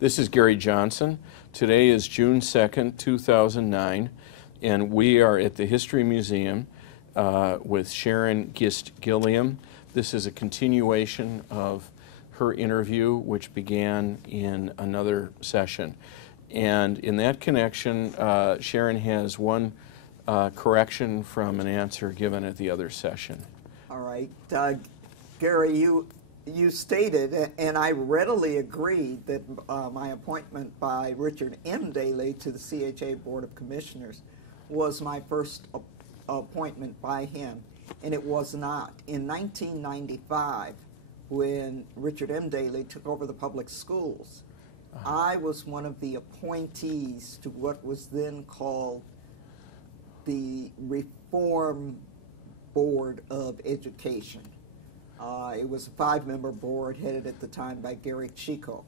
This is Gary Johnson. Today is June 2nd, 2009, and we are at the History Museum with Sharon Gist Gilliam. This is a continuation of her interview, which began in another session. And in that connection, Sharon has one correction from an answer given at the other session. All right. Gary, you stated, and I readily agreed, that my appointment by Richard M. Daley to the CHA Board of Commissioners was my first appointment by him, and it was not. In 1995, when Richard M. Daley took over the public schools, I was one of the appointees to what was then called the Reform Board of Education. It was a 5-member board headed at the time by Gary Chico,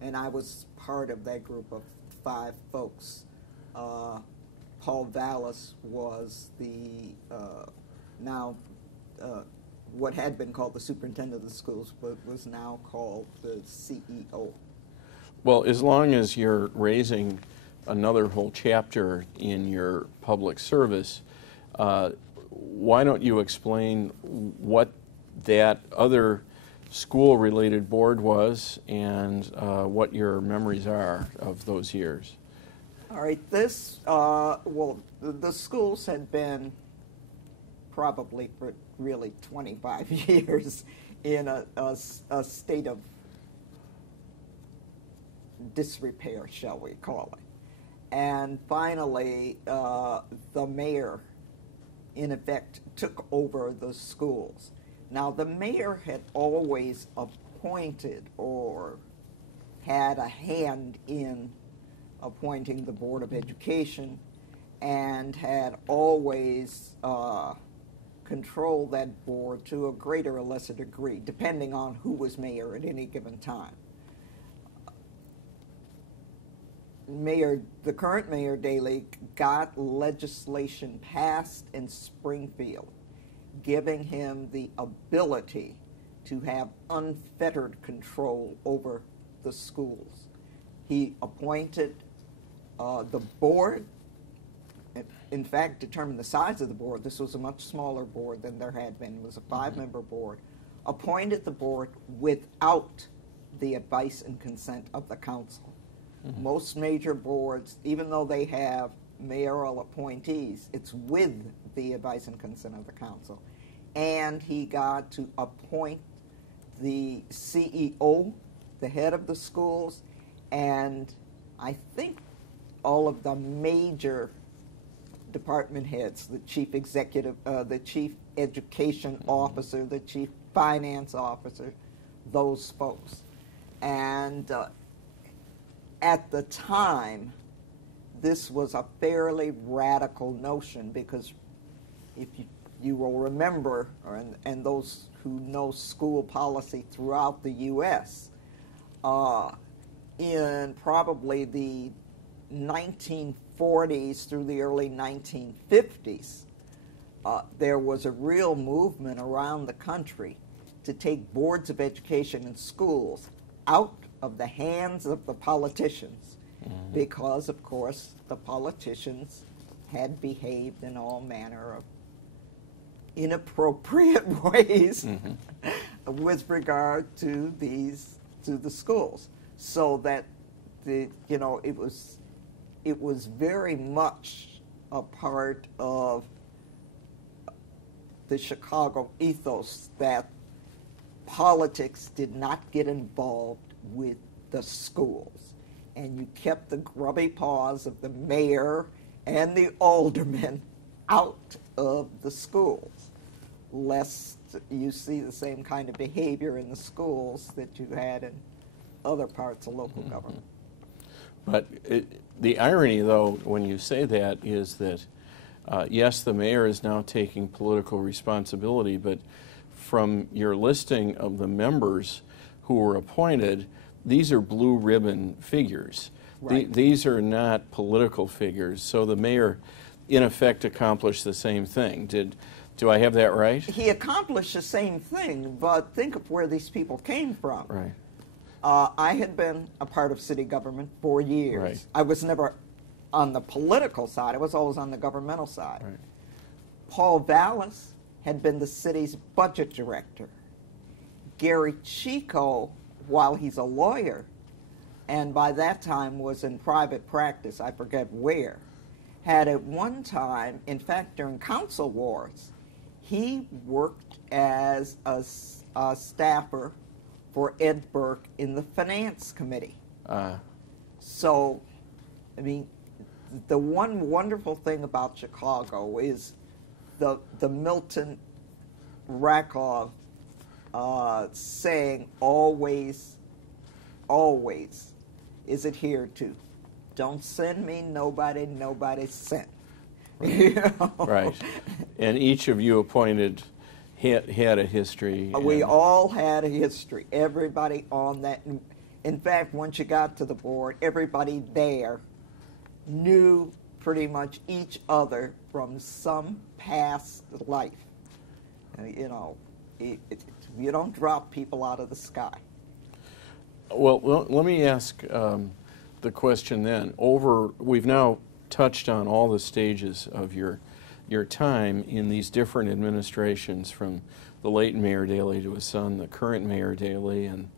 and I was part of that group of 5 folks. Paul Vallis was the what had been called the superintendent of the schools, but was now called the CEO. Well, as long as you're raising another whole chapter in your public service, why don't you explain what that other school-related board was and what your memories are of those years? All right, well, the schools had been probably for really 25 years in a state of disrepair, shall we call it. And finally, the mayor, in effect, took over the schools. Now, the mayor had always appointed or had a hand in appointing the Board of Education and had always controlled that board to a greater or lesser degree, depending on who was mayor at any given time. The current mayor, Daley, got legislation passed in Springfield, giving him the ability to have unfettered control over the schools. He appointed the board, in fact, determined the size of the board. This was a much smaller board than there had been. It was a 5-member board. Appointed the board without the advice and consent of the council. Most major boards, even though they have mayoral appointees, it's with the advice and consent of the council. And he got to appoint the CEO, the head of the schools, and I think all of the major department heads, the chief executive, the chief education officer, the chief finance officer, those folks. And at the time, this was a fairly radical notion, because if you will remember, and those who know school policy throughout the U.S., in probably the 1940s through the early 1950s, there was a real movement around the country to take boards of education in schools out of the hands of the politicians, because, of course, the politicians had behaved in all manner of inappropriate ways with regard to the schools, so that it was very much a part of the Chicago ethos that politics did not get involved with the schools, and you kept the grubby paws of the mayor and the aldermen out of the schools, lest you see the same kind of behavior in the schools that you had in other parts of local government. But the irony, though, when you say that, is that yes, the mayor is now taking political responsibility, but from your listing of the members who were appointed, these are blue ribbon figures. Right. These are not political figures. So the mayor, in effect, accomplished the same thing. Do I have that right? He accomplished the same thing, but think of where these people came from. Right. I had been a part of city government for years. Right. I was never on the political side. I was always on the governmental side. Right. Paul Vallis had been the city's budget director. Gary Chico, while he's a lawyer, and by that time was in private practice, I forget where, had at one time, in fact during council wars, he worked as a staffer for Ed Burke in the Finance Committee. So, I mean, the one wonderful thing about Chicago is the Milton Rakoff saying, always, always is adhered to. Don't send me nobody sent. You know? Right. And each of you appointed had a history. We all had a history. Everybody on that. In fact, once you got to the board, everybody there knew pretty much each other from some past life. You know, you don't drop people out of the sky. Well, let me ask the question then. We've now touched on all the stages of your time in these different administrations, from the late Mayor Daley to his son, the current Mayor Daley, and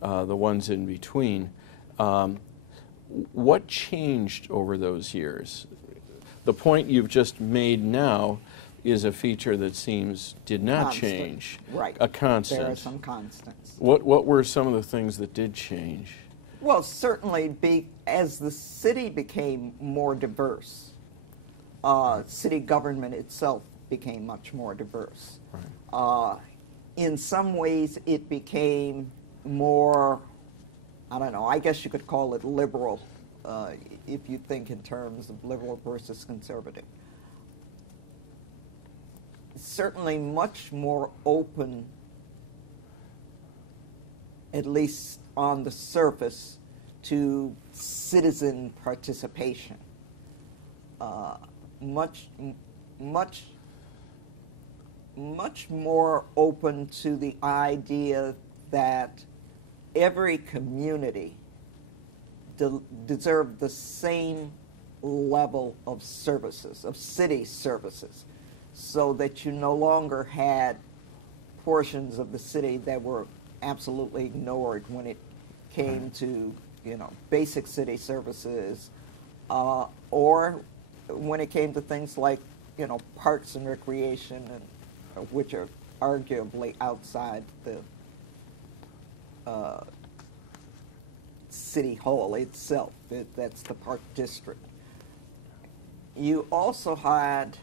the ones in between. What changed over those years? The point you've just made now is a feature that seems did not Constant. change. Right. A constant. There are some constants. What were some of the things that did change? Well, certainly, as the city became more diverse, city government itself became much more diverse. Right. In some ways, it became more, I don't know, I guess you could call it liberal, if you think in terms of liberal versus conservative. Certainly much more open, at least on the surface, to citizen participation. Much more open to the idea that every community deserved the same level of services, of city services, so that you no longer had portions of the city that were absolutely ignored when it came to, you know, basic city services, or when it came to things like, you know, parks and recreation, and which are arguably outside the city hall itself. That's the park district. You also had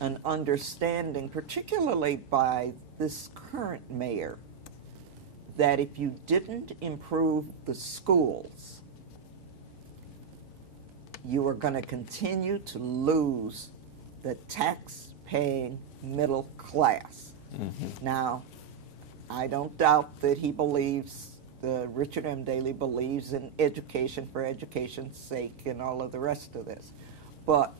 an understanding, particularly by this current mayor, that if you didn't improve the schools, you were going to continue to lose the tax-paying middle class. Mm-hmm. Now, I don't doubt that he believes, Richard M. Daley believes in education for education's sake and all of the rest of this. But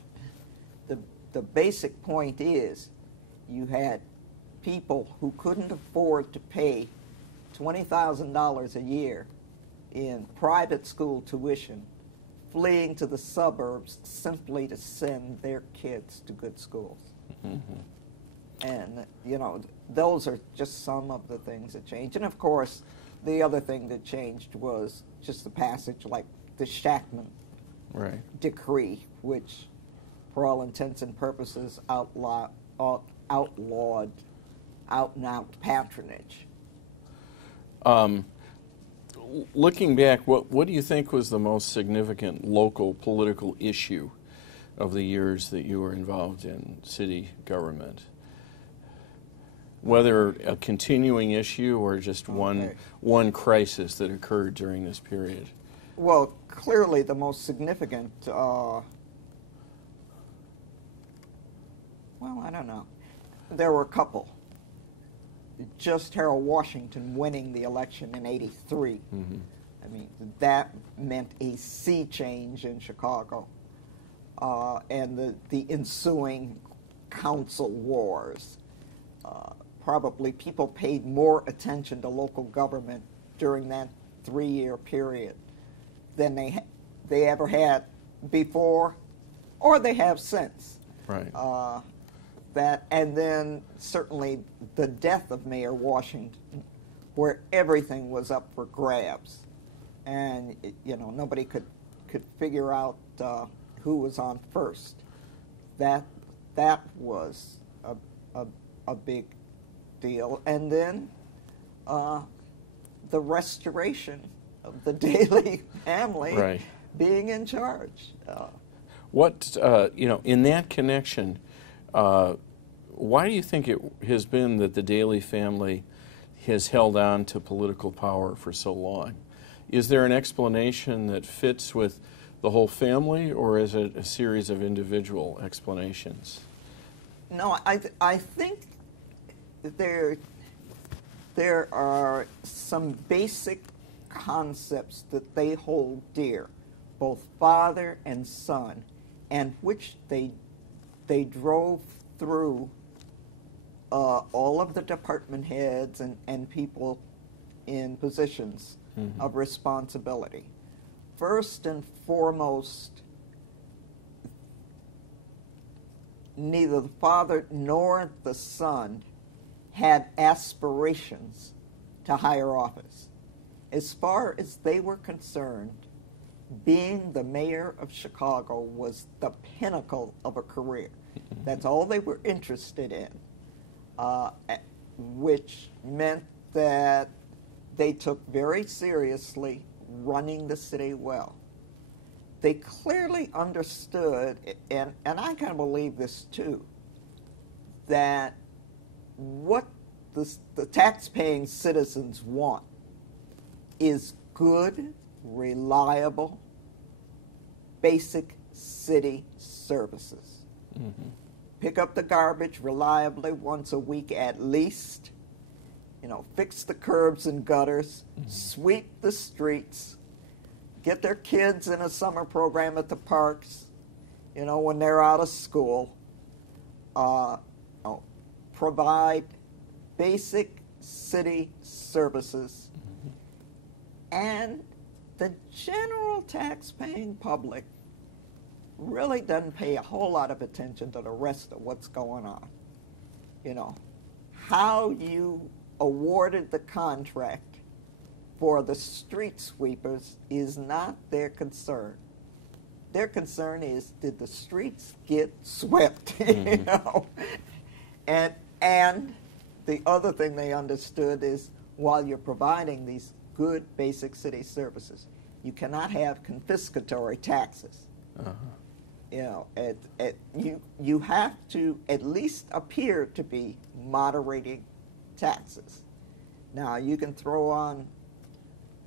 the basic point is, you had people who couldn't afford to pay $20,000 a year in private school tuition fleeing to the suburbs simply to send their kids to good schools. Mm-hmm. And, you know, those are just some of the things that changed. And, of course, the other thing that changed was just the passage, like the Shackman decree, which, for all intents and purposes, outlawed out-and-out patronage. Looking back, what do you think was the most significant local political issue of the years that you were involved in city government? Whether a continuing issue or just one crisis that occurred during this period? Well, clearly the most significant, well, I don't know. There were a couple. Just Harold Washington winning the election in '83. Mm-hmm. I mean, that meant a sea change in Chicago. And the ensuing council wars. Probably people paid more attention to local government during that 3-year period than they ever had before, or they have since. Right. And then certainly the death of Mayor Washington, where everything was up for grabs, and nobody could figure out who was on first. That was a big deal, and then the restoration of the Daley family Right. being in charge. What in that connection, why do you think it has been that the Daley family has held on to political power for so long? Is there an explanation that fits with the whole family, or is it a series of individual explanations? No, I think there are some basic concepts that they hold dear, both father and son, and which they drove through all of the department heads and people in positions of responsibility. First and foremost, neither the father nor the son had aspirations to higher office. As far as they were concerned, being the mayor of Chicago was the pinnacle of a career. That's all they were interested in, which meant that they took very seriously running the city well. They clearly understood, and I kind of believe this too, that what the tax-paying citizens want is good, reliable, basic city services. Mm-hmm. Pick up the garbage reliably once a week at least, fix the curbs and gutters, sweep the streets, get their kids in a summer program at the parks, when they're out of school, provide basic city services, and the general tax-paying public really doesn't pay a whole lot of attention to the rest of what's going on. How you awarded the contract for the street sweepers is not their concern. Their concern is, did the streets get swept? And the other thing they understood is, while you're providing these good basic city services, you cannot have confiscatory taxes. You have to at least appear to be moderating taxes. Now, you can throw on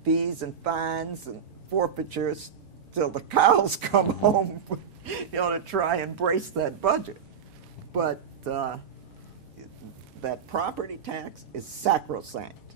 fees and fines and forfeitures till the cows come home, to try and brace that budget. But that property tax is sacrosanct.